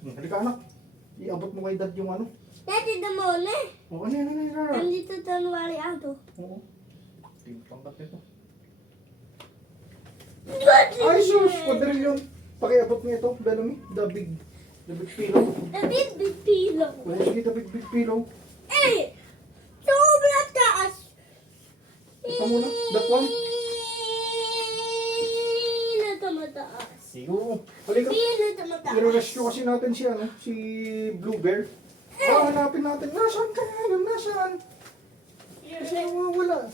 Halika anak. Iabot mo kay dad yung ano. Dati damon eh. O ano yan, Rara? Nandito January ato. Oo. Tingpangkat nito. Ay, Ay sus! Quadrillion. Pakiabot mo ito, Bellamy. The big pillow. The big pillow. O sige, the big pillow. Eh! Sobrang taas. Ito muna, that one. Na tumataas. Sige. Halika. Na tumataas. I-rescue kasi natin si ano, si Blue Bear. Hanapin natin. Nasaan ka ngayon? Nasaan? Kasi nawawala.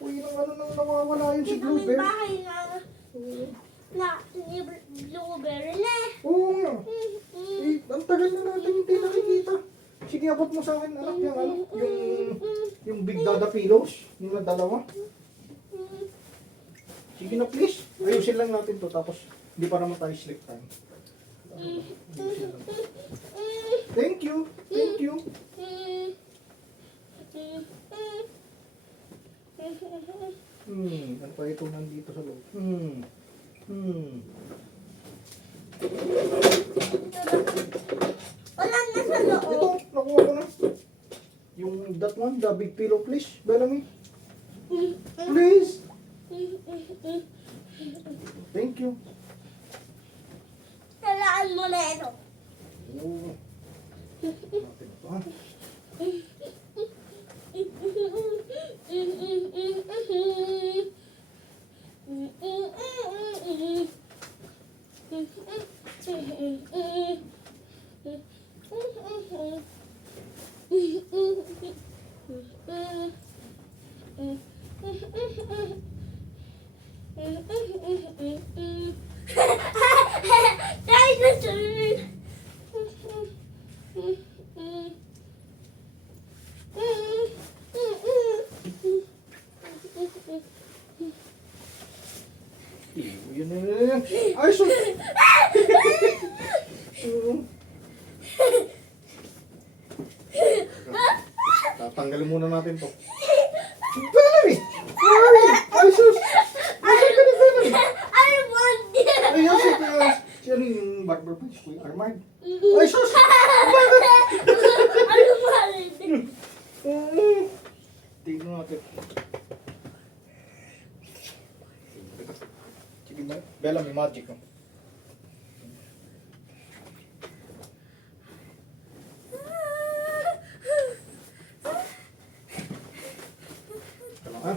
Uy, nang ano nang nawawala yun si Dito Blue may Bear. bahay na ni blueberry na. Oo nga. Eh, ang tagal na natin hindi nakikita. Sige, abot mo sa akin, anak, yung ano, yung Big Dada Pillows, yung na dalawa. Sige na, please. Ayusin lang natin to, tapos hindi pa naman tayo sleep time. Ayusin lang. Thank you. Thank you. Ano pa ito nandito sa loob? Wala na sa loob. Ito, nakuha ko na. Yung that one, the big pillow, please, Bellamy. Please. Thank you. Talaan mo na ito. Oo. Natin ito, ha? Dinosaur! Yun na yun. Ay, sus! Tatanggalin muna natin to. Bellamy! Ay, sus! Nasaan ka na, Bellamy? I want it! Ay, yan siya yung barber punch ko, yung Armand. Ay, sus! Bakit? Ano malit? Tingnan natin. Sige na. Bella, may magic. No? Ito lang, ha?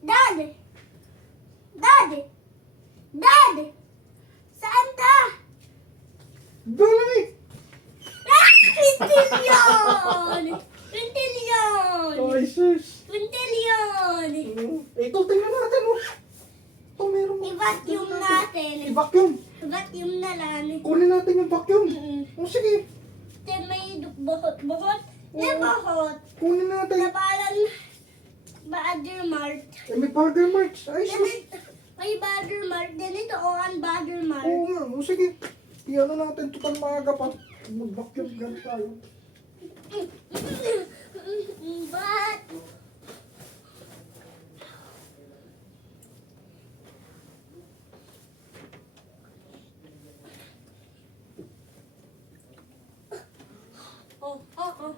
Daddy! Daddy! Daddy! Saan ka? Bellamy! Quintillion! Quintillion! Ay, sus! Quintillion! Ito, tingnan natin, oh. Ito, meron. I-vacuum natin. I-vacuum. I-vacuum na lang. Kunin natin yung vacuum. O, sige. Ito may buhot-buhot. Na buhot. Kunin Na natin. parang Badger Mart. Ay, may powder marks. Ay, sus. May Badger Mart din ito o ang Badger Mart. Oo nga. O, sige. Iano natin, total maaga pa. Mag-vacuum gun tayo. But oh.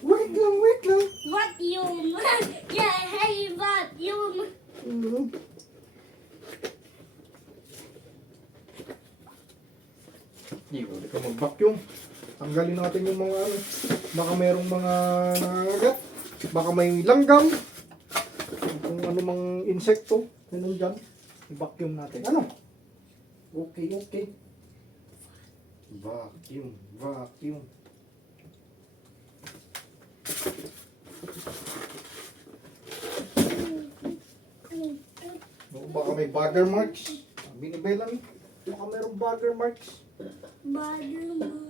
Wait lang. Vacuum. Yeah, hey, vacuum. Hindi ka mag-vacuum. Tanggalin natin yung mga ano. Baka merong mga nangangagat. Baka may langgam. Kung ano mang insekto. Ganun dyan. I-vacuum natin. Ano? Okay. Vacuum. Baka may bagger marks. Sabi ni Bellamy. Baka merong bagger marks. Badger Mart.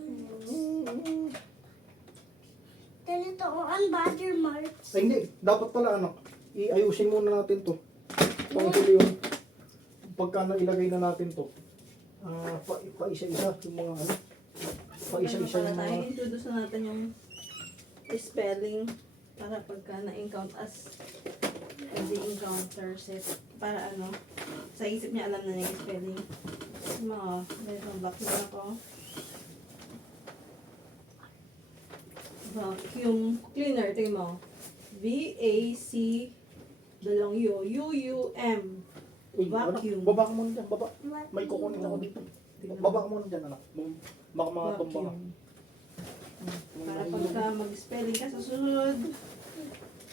Ganito o ang Badger Mart. Ay hindi. Dapat pala ano. iayusin muna natin to. Panghuli yung pagka nailagay na natin to. Pa-isa-isa yung mga ano. Pa-isa-isa Para yung tayo mga... introduce na natin yung spelling para pagka na-encounter as the encounter set. Para ano, sa isip niya alam na niya yung spelling. Mga, ganitong vacuum ako. Vacuum cleaner, tingin mo. V-A-C dalawang U-U-M. Uy, Vacuum. Anak, baba ka muna dyan, baba. May kukunin ako dito. Baba ka muna dyan, anak. Baka mga tumbang. Vacuum. Para pagka mag-spelling ka sa susunod,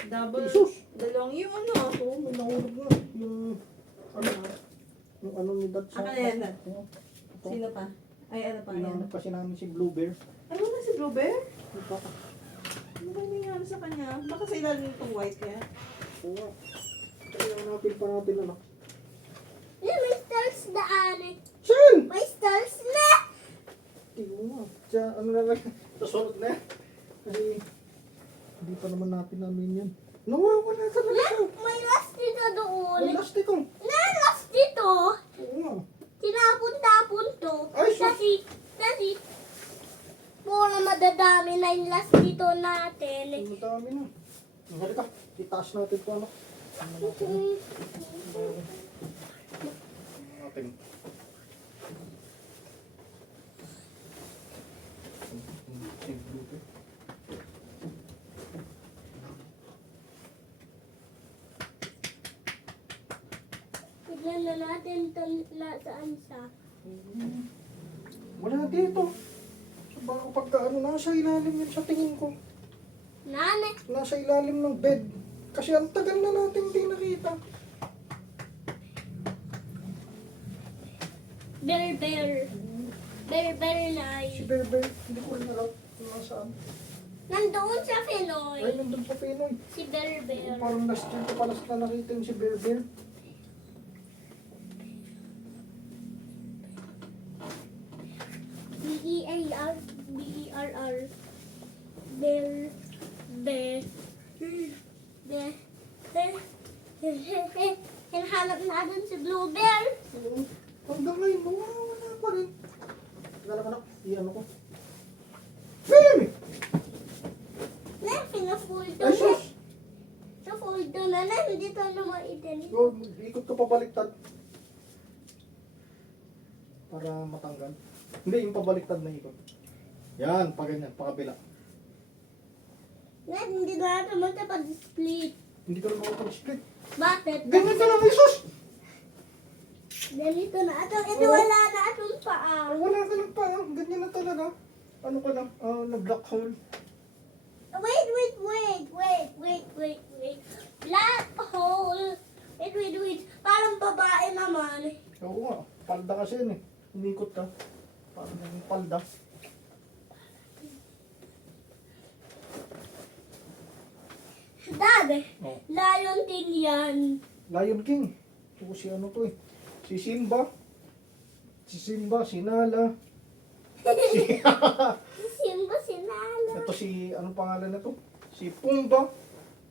double, Jesus! dalawang U ano. Oo, may nahulog na. Yung ano ni Dad sa... Ano yan, Dad? Ito. Sino pa? Ay, ano pa yan? Hinahanap kasi namin si Blue Bear. Ano na si Blue Bear? Ito. Ano ba yung nangyari sa kanya? Baka sa ilalim itong white kaya? Oo. Kaya hanapin pa natin, anak. May stars na ane. Saan? May stars na. Tingnan mo. Sa ano na lang. Sa sunod na. Kasi hindi pa naman natin namin yan. Nawawala ka na siya. May last dito doon. May last ito. Na last dito. Oo nga. Tinapon-tapon to. Ay, so- Kasi, puro madadami na yung last dito natin. Ang dami na. Halika. Itaas natin ito, anak. Ano natin? Natin. Tignan na natin saan siya. Wala dito. Baka pagka ano, nasa ilalim yun sa tingin ko. Nane. Nasa ilalim ng bed. Kasi ang tagal na natin hindi nakita. Bear. Bear na Si Berber, hindi ko rin alam kung nasaan. nandoon sa Ay, Pinoy. nandun sa Pinoy. Si Bear. Parang last year ko pala na nakita yung si Berber. B-E-A-R. B-E-R-R. Bear. Bear. Bear. Hinahanap natin si Blue Bear. Oo. Hanggang ngayon, wala pa rin. Teka lang, anak. Iyan ako. Bim! Na, pinafoldo Ay, na. sus! Sa foldo na, hindi tayo na maitin. Go, ikot ko pabaliktad. Para matanggal. Hindi, yung pabaliktad na ikot. Yan, pa ganyan, pa kabila. Na, hindi na natin magkapag-split. Hindi ko na makapag-split. Bakit? Ganyan ka lang, Jesus! Ganito na. Ito Oo. wala na atong paa. Wala ka lang pa, ganyan na talaga. Ano ka lang, nag-black hole. Wait. Black hole. Wait. Parang babae naman. Oo nga, palda kasi yun eh. Umikot ka. Parang yung palda. Dad, Oh. lion din yan. Lion King. Ito si ano to eh. Si Simba. Si Nala. Simba sinala. Ito si, anong pangalan na to? Si Pumba.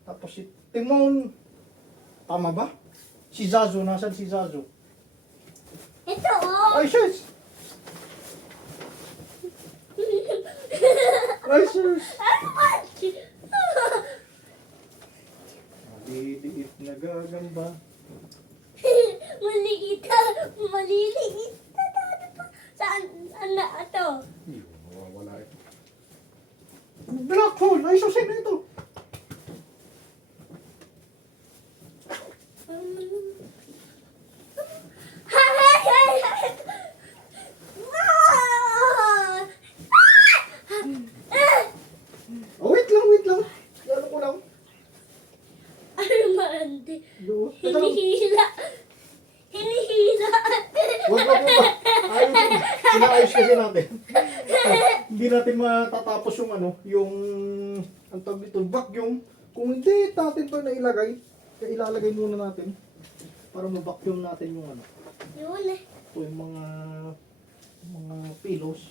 Tapos si Timon. Tama ba? Si Zazu. Nasaan si Zazu? Ito oh. Ay, sis! Ay, sis! Maliliit na gagamba. Maliliit na dad pa. Saan ito? Iyo, mawawala ito. Black hole! Ay, sus! Sino ito? Oh, wait lang. Ano ko lang? Armandi. Yo, teka lang. Hinihila. Wag. Ayos kasi natin. Hindi natin matatapos yung ano, yung ang tawag dito, vacuum. Kung hindi natin to nailagay, ilalagay muna natin para ma-vacuum natin yung ano, Yun eh. ito yung mga pillows.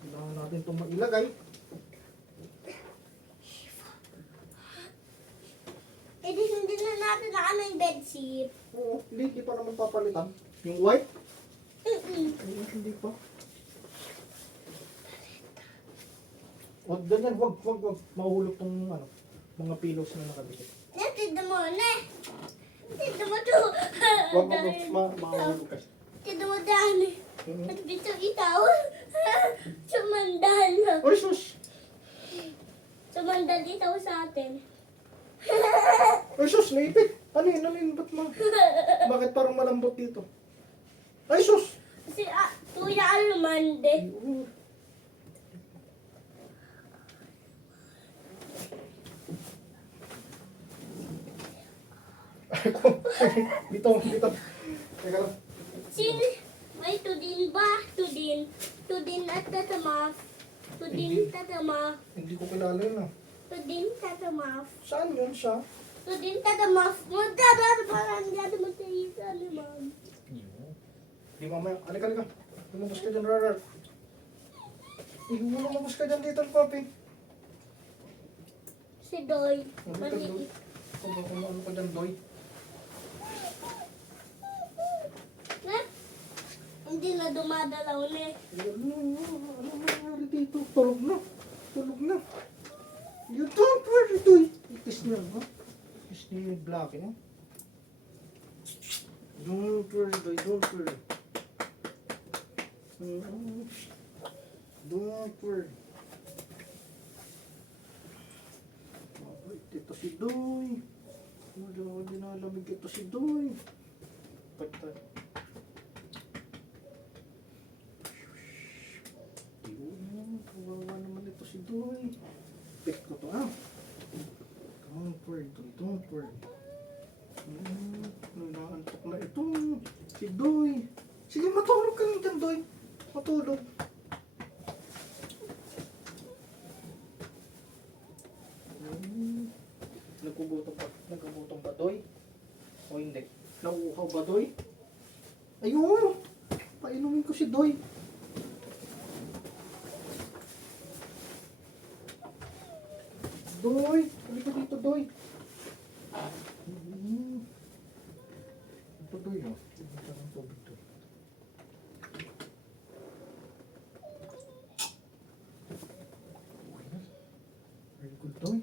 Kailangan natin itong mailagay. Edi aming bedsheet. Oo, hindi pa naman papalitan. Yung white? Mm-mm. Ay, hindi pa. Wag ganyan, wag. Mahulog tong ano, mga pillows na nakadikit. Tignan mo na. Tignan mo to. Wag, mahulog kasi. Tignan mo dami. Mhm. At dito itaw. Sumandal. Ay, sus! Sumandal itaw sa atin. Ay, sus, naipit. Ano yun, ba't bakit parang malambot dito? Ay, sus! Si Kuya Almande. Oo. Dito. Teka lang. Sin may tudin ba? Tudin at tatamaf. Tudin tatamaf. Hindi ko kilala yun ah. Tudin tatamaf. Saan yun siya? Tudin tatamaf. Magdadar parang gado mo tayo sa ano, ma'am. Di mamaya. Halika. Lumabas ka dyan, Rarar. Lumabas ka dyan dito, papi. Si Doy. Ano ka, Doy? Maliit. Kung ano ka dyan, Doy? Na? Hindi na dumadalaw na eh. Ano nangyari dito? Tulog na. You don't worry, Doy. Itis niya, ha? Itis niya yung black, eh. Don't worry, Doy. Don't worry. Don't worry. Mabait ito si Doy. Dinalamig ito si Doy. Pagtay. Kawawa naman ito si Doy. Pick ko to, ah. Don't worry, Doy. Don't worry. Nanaantok na ito. Si Doy. Sige, matulog ka lang dyan, Doy. Matulog. Nagkugutom ba, Doy? O hindi? Nauuhaw ba, Doy? Ayun! Painumin ko si Doy. Doy! Halika dito, Doy. Ito, Doy, oh. Ito ng tubig, Doy. Very good, Doy.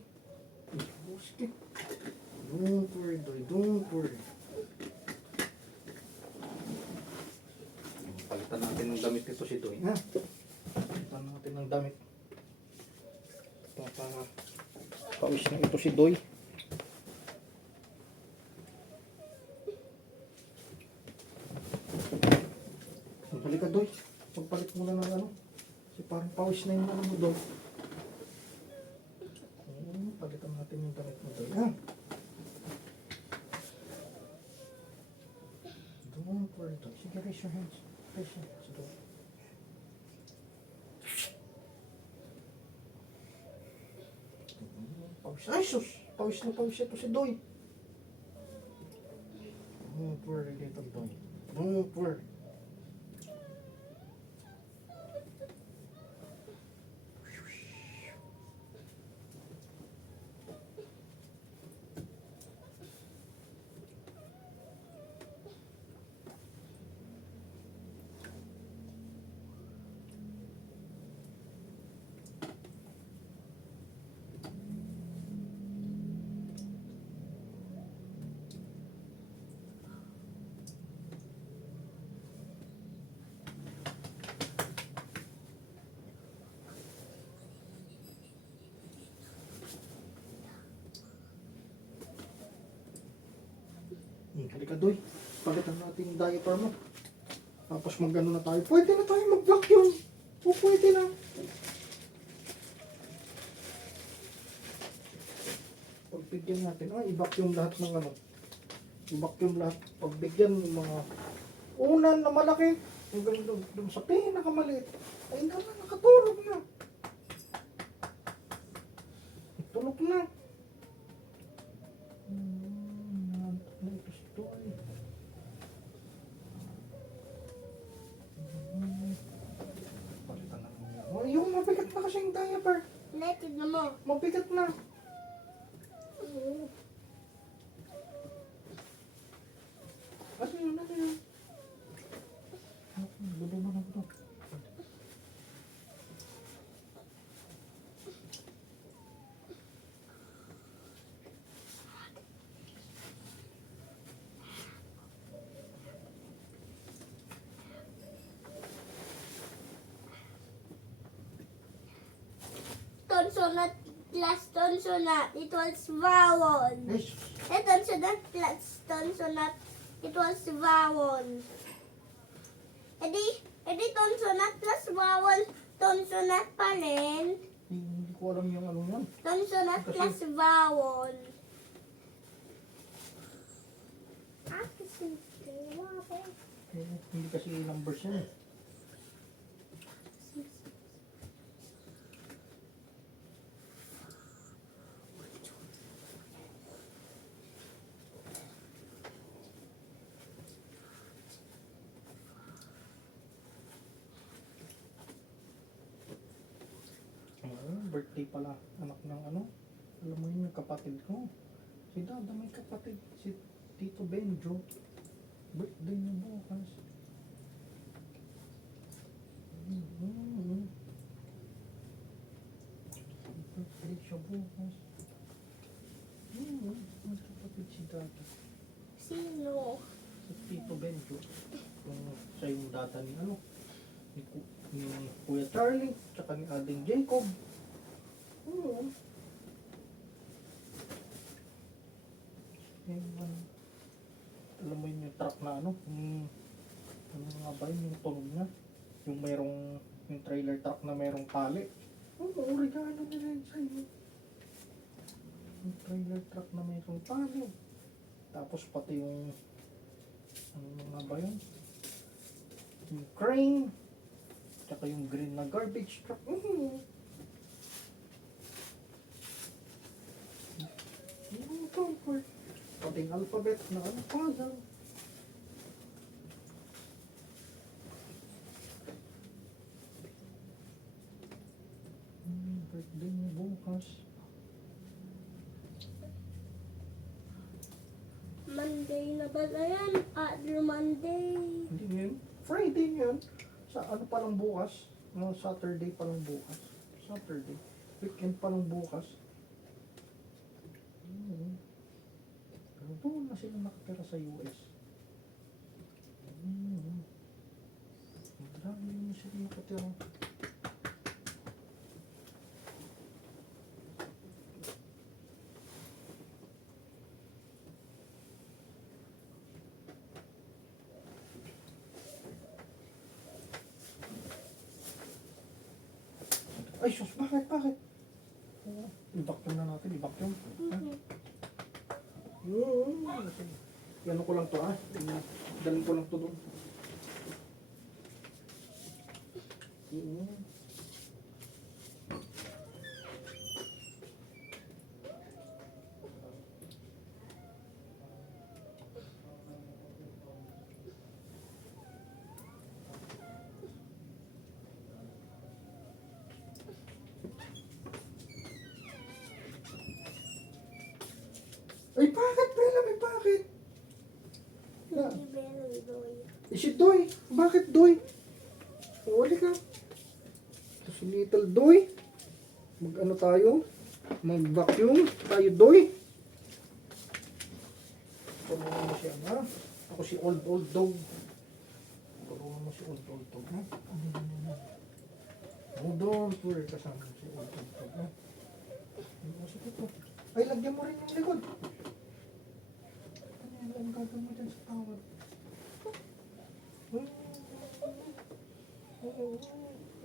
Buski. Don't worry, Doy. Don't worry. Palitan natin ng damit nito si Doy, ha? Palitan natin ng damit. Pawis na ito si Doy. Halika, Doy. Pagpalit muna ng ano. Kasi parang pawis na yung ano mo, Doy. Palitan natin yung damit mo, Doy, ha? Don't worry, Doy. Sige, raise your hands. Raise your hands, Doy. Pawis. Ay, sus! Pawis na pawis ito si Doy. Don't worry, little Doy. Don't worry. Halika, Doy. Palitan natin yung diaper mo. Tapos mag-ano na tayo. Pwede na tayo mag-vacuum. O, pwede na. Pagbigyan natin. I-vacuum lahat ng ano. I-vacuum lahat. Pagbigyan ng mga unan na malaki. Hanggang doon sa pinakamaliit. Ay, nakatulog na. Tulog na. Ito si Doy. Palitan na mo yan. Oh, yung mabigat na kasi yung diaper. Letid na mo. Mabigat na. consonant plus consonant equals vowel. Yes. Consonant plus consonant equals vowel. Edi consonant plus vowel, consonant pa rin. Hindi ko alam yung ano yan. Consonant Kasi- plus vowel. Ah, kasi vowel. Hindi kasi numbers yan eh. Birthday pala anak ng ano, alam mo yun yung kapatid ko, si Dada may kapatid, si Tito Benjo, birthday niya bukas. Birthday siya bukas. May kapatid si Dada, Sino? si Tito Benjo, yung siya yung data ni ano, ni Kuya Charlie, tsaka ni Aling Jacob. Oo. Yung, alam mo yun yung truck na ano, ano nga ba yun, yung tunog niya, yung mayroong, yung trailer truck na mayroong tali. Oo, regalo nila yun sa'yo. Yung trailer truck na mayroong tali. Tapos pati yung, ano nga ba yun, yung crane, tsaka yung green na garbage truck. Yung comfort. Pating alphabet na ano puzzle. Birthday mo bukas. Monday na ba na yan? Other Monday. Hindi ngayon. Friday ngayon. Sa ano pa lang bukas? No, Saturday pa lang bukas. Saturday. Weekend pa lang bukas. Pero doon na sila nakatira sa US. Marami na sila nakatira. Ay, sus, bakit? I-vacuum na natin, i-vacuum. Ano ko lang to dalhin ko lang to doon. Ay, bakit, Bella? May bakit? Hindi Beloy Doy. Si Doy. Bakit Doy? Wali ka. Ito si Little Doy. Mag-ano tayo? Mag-vacuum tayo, Doy. Tulungan mo siya, ha? Ako si Old Dog. Tulungan mo si Old Dog, ha? Oh, don't worry. Kasama mo si Old Dog, ha? Sige po. Ay, lagyan mo rin yung likod. Ano ang gagawin mo dyan sa tawad?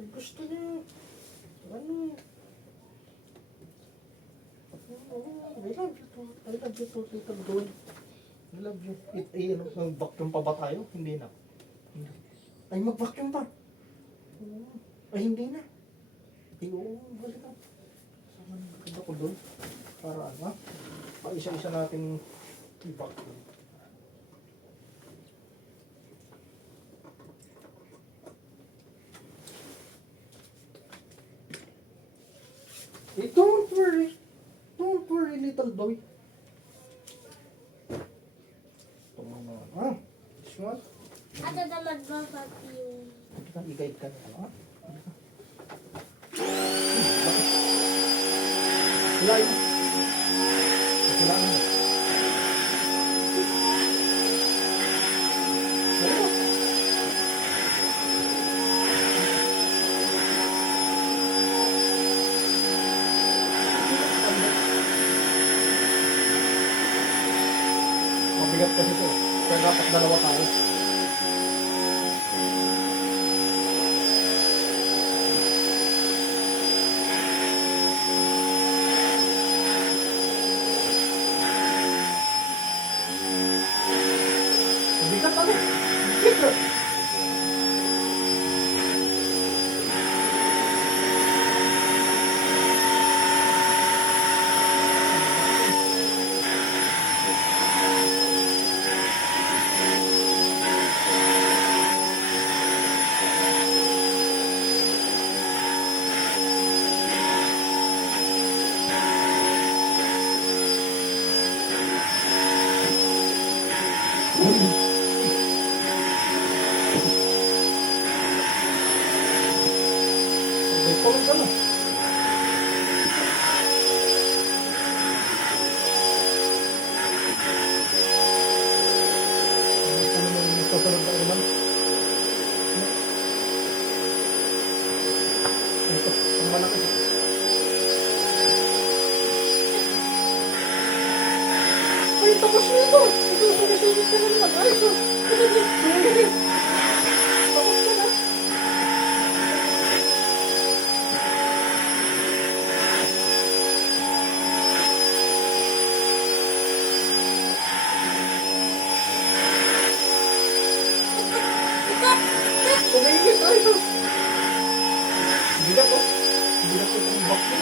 Ay, gusto niya. Ano? I love you too. I love you too, Little Doy. I love you. Mag-vacuum pa ba tayo? Hindi na. Ay, mag-vacuum pa. Ay, hindi na. Ay, oo, balik ka. Sama na maganda ko doon. Para ano, pa-isa-isa natin i-vacuum. Hey, don't worry. Don't worry, Little Doy. Ito muna, ha? This one. At na mag-vacuum. I-guide ka na, ha? Hilahin mo. Hilahin mo. Hilahin mo. Mabigat kasi ito. Kaya dapat dalawa tayo. Mabigat ano? Mabigat. May tulog ka na. Ano mo rin yung susunod na ulan? Ito, ang malaki. Ay, tapos nito! Ito, sumisigit ka na naman. Ayos oh. Tapos ka na. Tumingin, ayos oh. Bigat oh. Bigat ko itong box mo.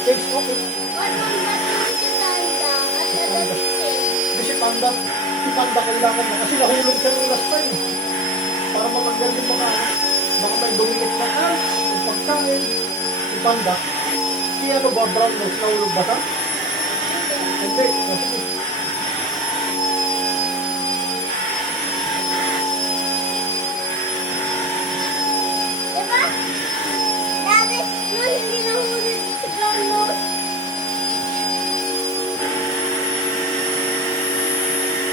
Okay, okay. Kasi panda, si panda kailangan na kasi nahulog siya ng last time. Para matanggal yung mga baka may dumiit na yung pagkain. Si panda, si ano ba, brown nose, nahulog ba siya? Hindi. Kasi, Diba? Dati, nung hindi nahuli si Brown Nose,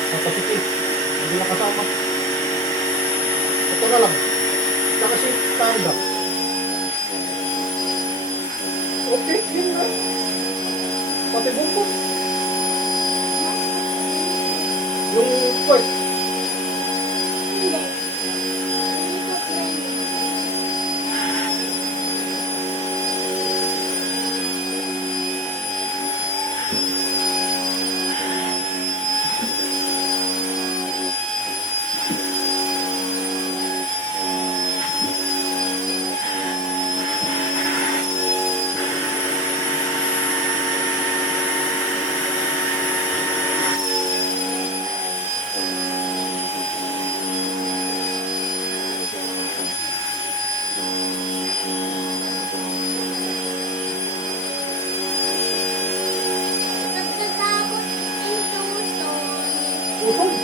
kapatid, hindi na kasama. Ito na lang. Tsaka si panda. Okay, yun na. Pati bumbong. Yung kwet. hindi. Hindi ko friend. Nagtatakot in Tucson. Pusong.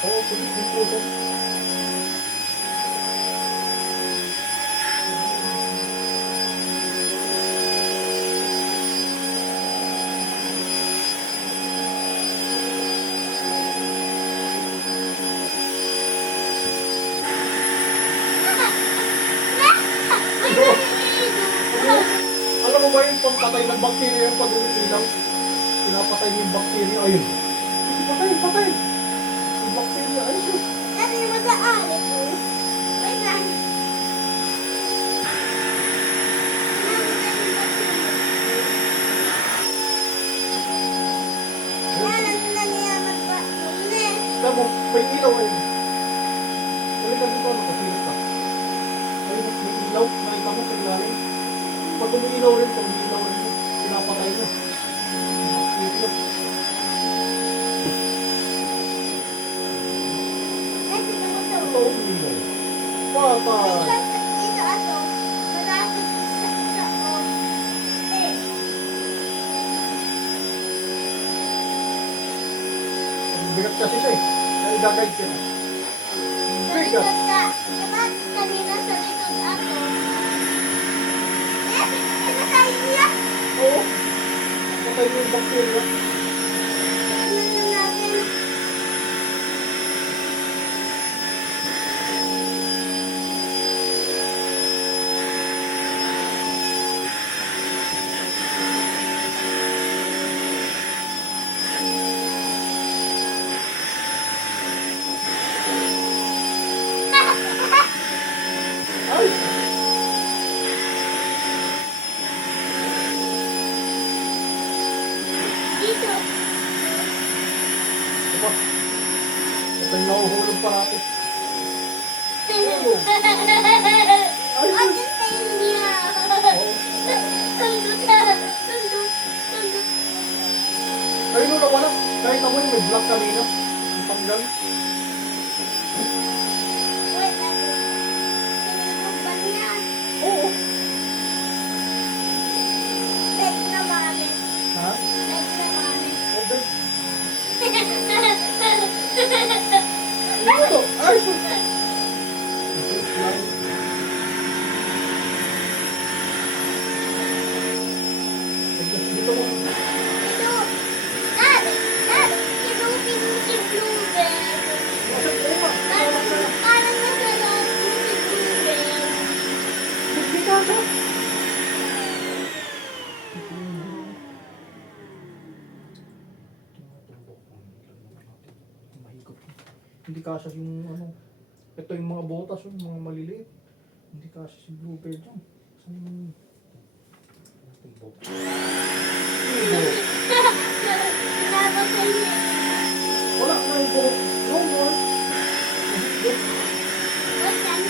Oo, pulis yung pusong. Alam mo ba yung pampatay ng bakterya yung pag-umilaw? Pinapatay niyo yung bakterya. Ayun. Patay, patay. Yung bakterya, ayun yun. Dati mag-aaral ko. Wait lang. Yan, ano na niya magpa-ulit. Alam mo, may ilaw ayun. Halika dito, nakasilip ka. Ayun, may ilaw. Nakita mo sa ilalim. Pag umiilaw rin, pag umiilaw rin, pinapatay mo. Yung bakterya. Eh, dito mo to. Ito, umiilaw. Patay. Dito ato. Malapit sa eh. Ang bigat kasi siya eh. Dahil gagawin sila. Sa Bigat. likod ka. Diba kanina sa likod ako? Eh, pinatay niya. Oo. Patay mo yung bacteria. Ano na natin? Ay! Dito. Diba? Ito yung nahuhulog parati. Ay, sa niya. Oo. Sundot na. Sundot. Sundot. Ayun nung nawala. Kahit ako yung may black kanina. Ang tanggal. Wait, ano? Sinilog ba niya? Oo. Fake na mami. Ha? Fake na mami. Okay. Ano ba to? Ay! sus! Dito mo. Ito. Dad! Dad! Sinupin mo si Bluebell. Nasaan ko ba? Parang nasalot mo si Bluebell. Hindi ka sa. Hindi kasha yung ano. Ito yung mga botas, yung mga maliliit. Hindi kasha si Bluebird dyan. Saan yung... Ating botas. Pinapasal niya. Wala na yung buhok. No more. What's that?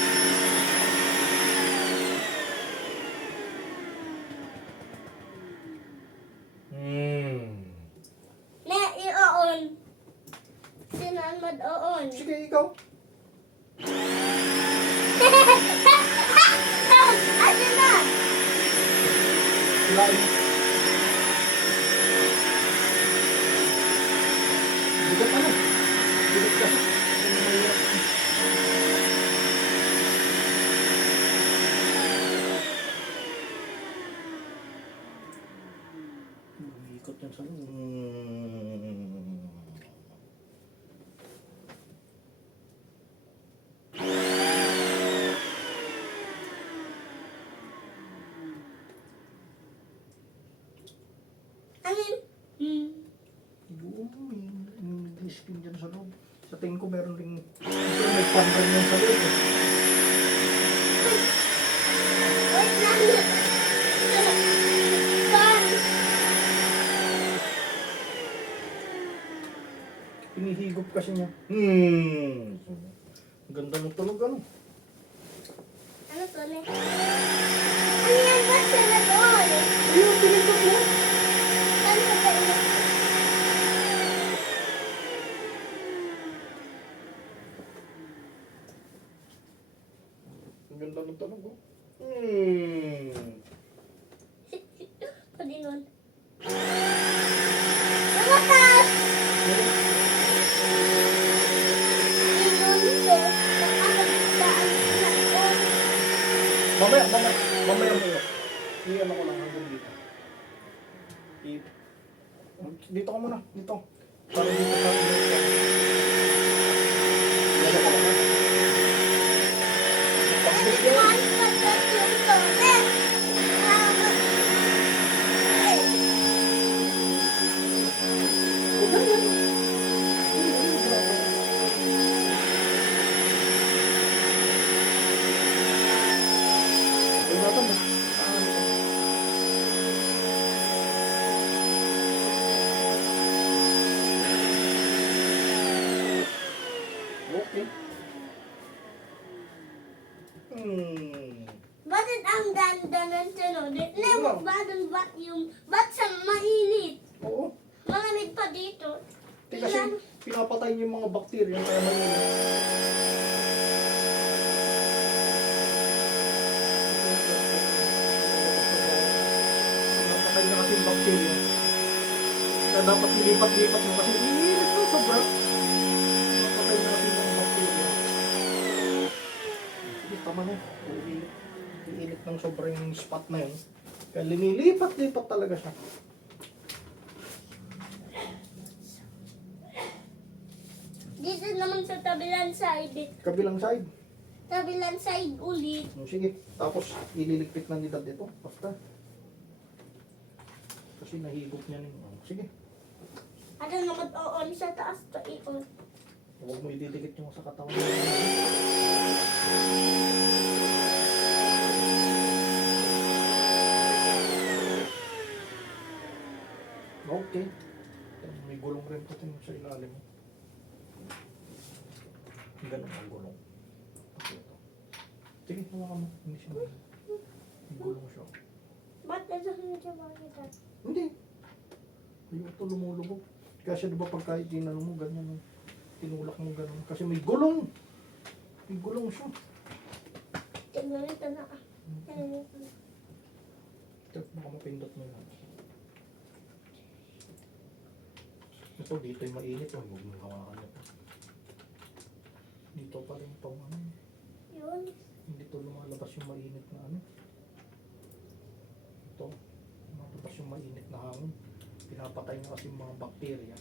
Na i-on. Sinan mag-on. Sige, ikaw. Ano na? Wala yun. Bigat ano? Bigat ka. Ikot yan sa loob. Ano yun? May spin dyan sa loob. Sa tingin ko meron ring... Ito may pan rin yan sa loob. Wait lang. Son. Pinihigop kasi niya. Ang ganda ng tunog ano. Ano to? Ano yan ba sila doon? Ayun, pinigop niya. Saan sa tayo? Ang ganda ng tunog oh. Pwede nun. Lumakas! Inon to. Nakakagdaan na on. Mamaya mo yun. Iyan ako lang hanggang dito. Dito ka muna, dito. Para dito sa dito. Yan ako lang ha. Pagbit yan. One pagkat yung tone. Huwag yan. Ay, natin ba? Okay. Bakit ang ganda ng sunod? Ba't yung... Ba't sa mainit? Oo. Malamig pa dito. Kasi pinapatay niyo yung mga bakterya kaya mainit. Pinapatay na kasi yung bakterya. Kaya dapat nilipat-lipat mo kasi init ko sobra. Pinapatay na tama na. Iinit ng sobrang spot na yun. Kaya linilipat-lipat talaga siya. Dito naman sa tabilang side. Kabilang side. Tabilang side ulit. Sige, tapos ililigpit na ni Dad ito. Basta. Kasi nahigop niya rin. Sige, Ano naman on sa taas to i-on. huwag mo ididikit yung sa katawan. Okay. May gulong rin po sa ilalim. Ganun ang gulong. Okay, ito. Sige, hawakan mo. Hindi siya may gulong siya. Ba't nasa siya makita? Hindi. Yung ito lumulubog. Kasi diba pag kahit tinanong mo ganyan, tinulak mo ganun. Kasi may gulong. May gulong siya. Tingnan ito na. Tingnan ito na. Ito, baka mapindot mo yan. Ito, dito yung mainit. Huwag mo hawakan ito. Dito pa rin itong ano. Yun. Hindi to lumalabas yung mainit na ano. Ito, lumalabas yung mainit na hangin. Pinapatay na kasi yung mga bakterya.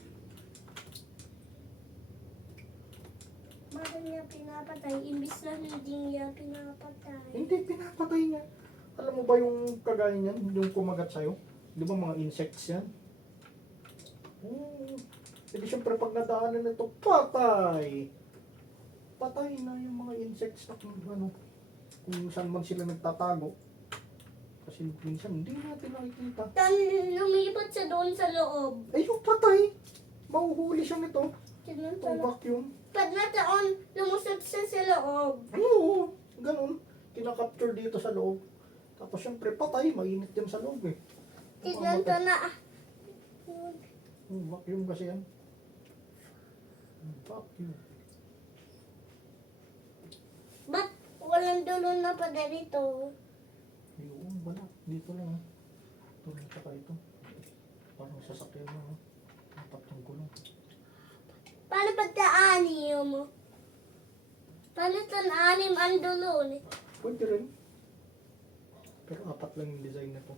Bakit niya pinapatay? Imbis na hindi niya pinapatay. Hindi, pinapatay niya. Alam mo ba yung kagaya niyan, yung kumagat sa'yo? Di ba mga insects yan? Hindi siyempre pag nadaanan nito, patay! Patay na yung mga insects na kung ano, kung saan man sila nagtatago. Kasi minsan hindi natin nakikita. Tan lumipat siya doon sa loob. Ay, yung patay! Mahuhuli siya nito. Tingnan ito Itong na. vacuum. Pag nataon, lumusot siya sa loob. Ay, oo, ganun. Kinakapture dito sa loob. Tapos siyempre patay, mainit yan sa loob eh. Tingnan ito na. Vacuum kasi yan. Vacuum. Ba't walang dulo na pa dito? Ayun, wala. Dito lang ha. Ito lang saka ito. Parang sasakyan na ha. Apat yung gulong. Paano pagka-anim mo? Paano tan-anim ang dulo? Pwede rin. Pero apat lang yung design na to.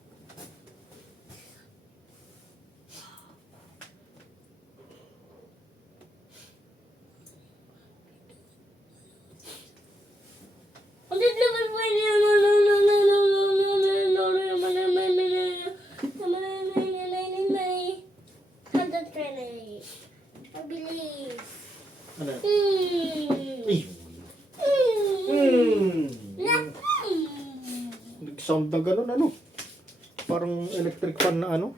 Hindi naman pwede. Mabilis. Ano? Nag-sound na ganun ano. Parang electric fan na ano.